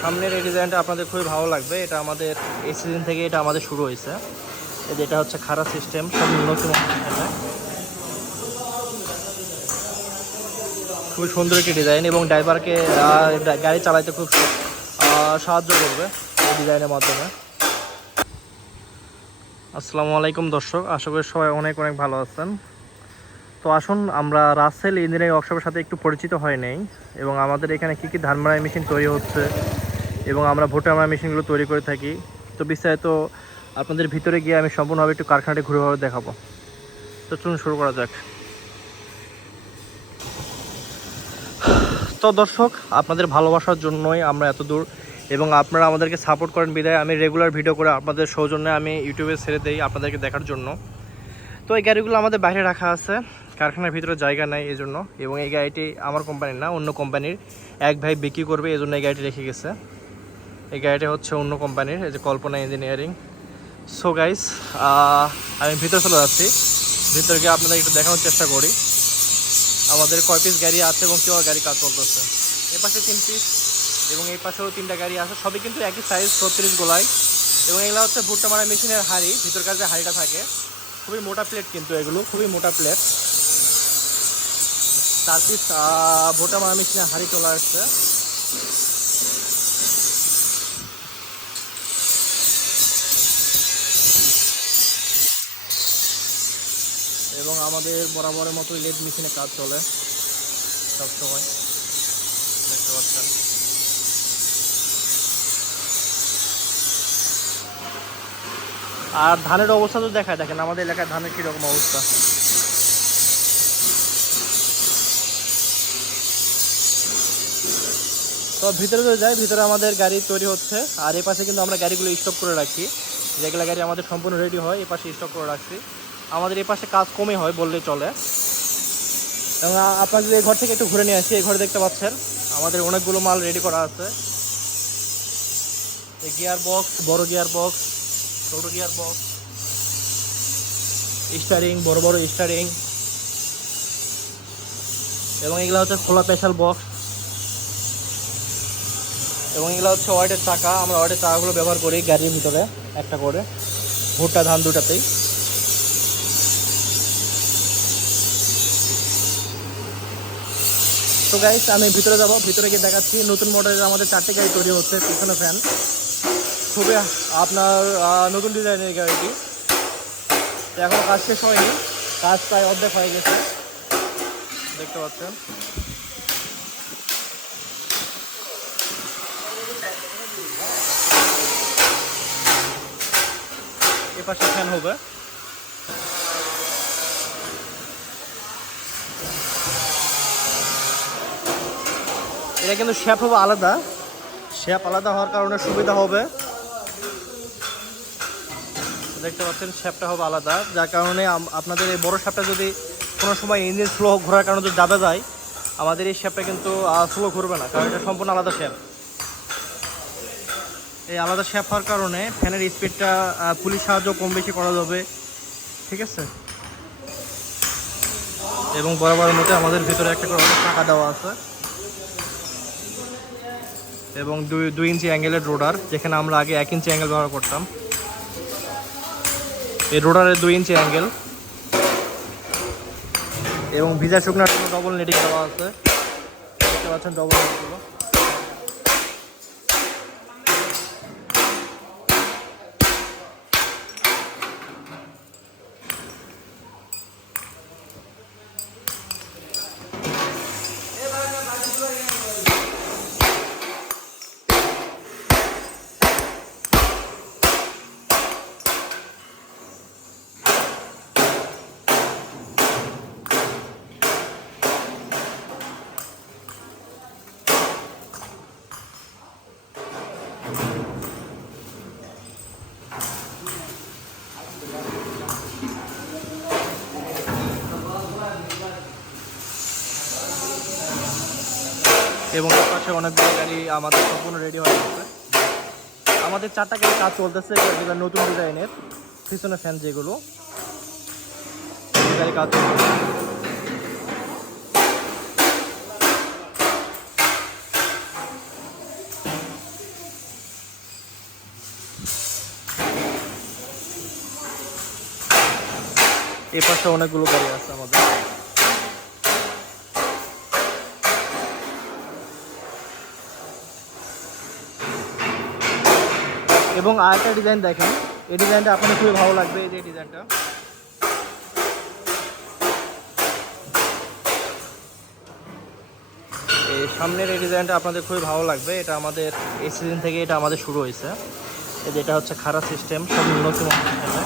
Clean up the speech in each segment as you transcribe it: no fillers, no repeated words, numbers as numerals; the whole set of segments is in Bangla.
সামনের এই ডিজাইনটা আপনাদের খুবই ভালো লাগবে। এটা আমাদের এই সিজন থেকে এটা আমাদের শুরু হয়েছে। এটা হচ্ছে খাড়া সিস্টেম, সব নতুন। খুবই সুন্দর একটি ডিজাইন এবং ড্রাইভারকে গাড়ি চালাতে খুব সাহায্য করবে এই ডিজাইনের মাধ্যমে। আসসালামু আলাইকুম দর্শক, আশা করি সবাই অনেক অনেক ভালো আছেন। তো আসুন আমরা রাসেল ইঞ্জিনিয়ারিং ওয়ার্কশপের সাথে একটু পরিচিত হয়ে নেই এবং আমাদের এখানে কী কী ধান মাড়াই মেশিন তৈরি হচ্ছে এবং আমরা ভুট্টা মাড়াই মেশিনগুলো তৈরি করে থাকি। তো বিস্তারিত আপনাদের ভিতরে গিয়ে আমি সম্পূর্ণভাবে একটু কারখানাটি ঘুরেভাবে দেখাবো। তো চলুন শুরু করা যাক। তো দর্শক, আপনাদের ভালোবাসার জন্যই আমরা এত দূর এবং আপনারা আমাদেরকে সাপোর্ট করেন বিদায় আমি রেগুলার ভিডিও করে আপনাদের সৌজন্যে আমি ইউটিউবে ছেড়ে দিই আপনাদেরকে দেখার জন্য। তো এই গাড়িগুলো আমাদের বাইরে রাখা আছে, কারখানার ভিতরে জায়গা নেই এই জন্য, এবং এই গাড়িটি আমার কোম্পানির না, অন্য কোম্পানির এক ভাই বিক্রি করবে এই জন্য এই গাড়িটি রেখে গেছে। এই গাড়িটা হচ্ছে অন্য কোম্পানির, এই যে কল্পনা ইঞ্জিনিয়ারিং। সো গাইস, আমি ভিতরে চলে যাচ্ছি, ভিতরে গিয়ে আপনাদের একটু দেখানোর চেষ্টা করি আমাদের কয় পিস গাড়ি আছে এবং কেউ গাড়ি কাজ চলতেছে। এ পাশে 3 পিস এবং এই পাশেও 3টা গাড়ি আছে, সবই কিন্তু একই সাইজ 36 গোলাই। এবং এগুলো হচ্ছে ভুট্টা মারা মেশিনের হাঁড়ি, ভিতরকার যে হাঁড়িটা থাকে খুবই মোটা প্লেট, কিন্তু এগুলো খুবই মোটা প্লেট। 4 পিস ভুট্টা মারা মেশিনের হাঁড়ি চলে আসছে। এবং আমাদের বরাবরের মতোই লেদ মেশিনে কাজ চলে সবসময়, দেখতে পাচ্ছেন। আর ধানের অবস্থা তো দেখায়, দেখেন আমাদের এলাকায় ধানের কীরকম অবস্থা। তো ভিতরে যদি যাই, ভিতরে আমাদের গাড়ি তৈরি হচ্ছে। আর এই পাশে কিন্তু আমরা গাড়িগুলো স্টক করে রাখি, যেগুলো গাড়ি আমাদের সম্পূর্ণ রেডি হয় এই পাশে স্টক করে রাখছি। আমাদের এই পাশে কাজ কমই হয় বললেই চলে। এবং আপনার যদি এই ঘর থেকে একটু ঘুরে নিয়ে আসি, এই ঘরে দেখতে পাচ্ছেন আমাদের অনেকগুলো মাল রেডি করা আছে। এই গিয়ার বক্স, বড় গিয়ার বক্স, ছোটো গিয়ার বক্স, স্টারিং, বড় বড় স্টারিং, এবং এগুলো হচ্ছে খোলা স্পেশাল বক্স, এবং এগুলো হচ্ছে ওয়াইটের চাকা। আমরা ওয়াইটের চাকাগুলো ব্যবহার করি গাড়ির ভিতরে একটা করে, ভুট্টা ধান দুটাতেই। তো গাইস, আমি ভিতরে যাব, ভিতরে গিয়ে দেখাচ্ছি নতুন মডেলের আমাদের 4টি গাড়ি তৈরি হচ্ছে। পিছনে ফ্যান, খুবই আপনার নতুন ডিজাইনের গাড়িটি। এখন কাজ শেষ হয়নি, কাজ প্রায় অর্ধেক হয়ে গেছে, দেখতে পাচ্ছেন। এ পাশে ফ্যান হবে। এটা কিন্তু শেপ হবে আলাদা, শেপ আলাদা হওয়ার কারণে সুবিধা হবে, দেখতে পাচ্ছেন শেপটা হবে আলাদা, যার কারণে আপনাদের এই বড় শেপটা যদি কোনো সময় ইঞ্জিন স্লো ঘোরার কারণে যদি দাবা যায়, আমাদের এই শেপটা কিন্তু স্লো ঘুরবে না, কারণ এটা সম্পূর্ণ আলাদা শেপ। এই আলাদা শেপ হওয়ার কারণে ফ্যানের স্পিডটা পুলিশ সাহায্য কম বেশি করা যাবে, ঠিক আছে। এবং বরাবরের মধ্যে আমাদের ভিতরে একটা করে টাকা দেওয়া আছে এবং 2 ইঞ্চি অ্যাঙ্গেলের রোডার, যেখানে আমরা আগে 1 ইঞ্চি অ্যাঙ্গেল ব্যবহার করতাম। এই রোডারের 2 ইঞ্চি অ্যাঙ্গেল এবং ভিজা শুকনার জন্য ডবল নেটিং দেওয়া আছে, দেখতে পাচ্ছেন ডবল নেটগুলো। এবং এর পাশে অনেকগুলো গাড়ি আমাদের সম্পূর্ণ রেডি হয়ে গেছে। আমাদের 4টা গাড়ি কাজ চলতেছে, যেগুলো নতুন ডিজাইনের, পিছনে ফ্যান যেগুলো গাড়ি কাজ চলতেছে। এই পাশে অনেকগুলো গাড়ি আছে আমাদের। এবং আরেকটা ডিজাইন দেখেন, এই ডিজাইনটা আপনাদের খুবই ভালো লাগবে। এই যে ডিজাইনটা, এই সামনের এই ডিজাইনটা আপনাদের খুবই ভালো লাগবে। এটা আমাদের এই সিজন থেকে এটা আমাদের শুরু হয়েছে। এই যে এটা হচ্ছে খাড়া সিস্টেম, সব নতুন সিস্টেমে,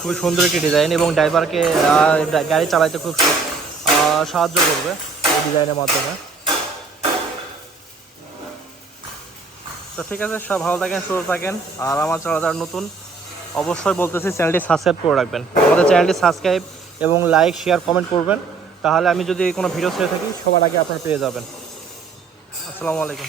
খুবই সুন্দর একটি ডিজাইন এবং ড্রাইভারকে গাড়ি চালাইতে খুব সাহায্য করবে এই ডিজাইনের মাধ্যমে। তো ঠিক আছে, সব ভালো থাকেন, সুস্থ থাকেন। আর আমার চ্যানেল যারা নতুন, অবশ্যই বলতেছি চ্যানেলটি সাবস্ক্রাইব করে রাখবেন। আমাদের চ্যানেলটি সাবস্ক্রাইব এবং লাইক, শেয়ার, কমেন্ট করবেন, তাহলে আমি যদি কোনো ভিডিও ছেড়ে থাকি সবার আগে আপনারা পেয়ে যাবেন। আসসালামু আলাইকুম।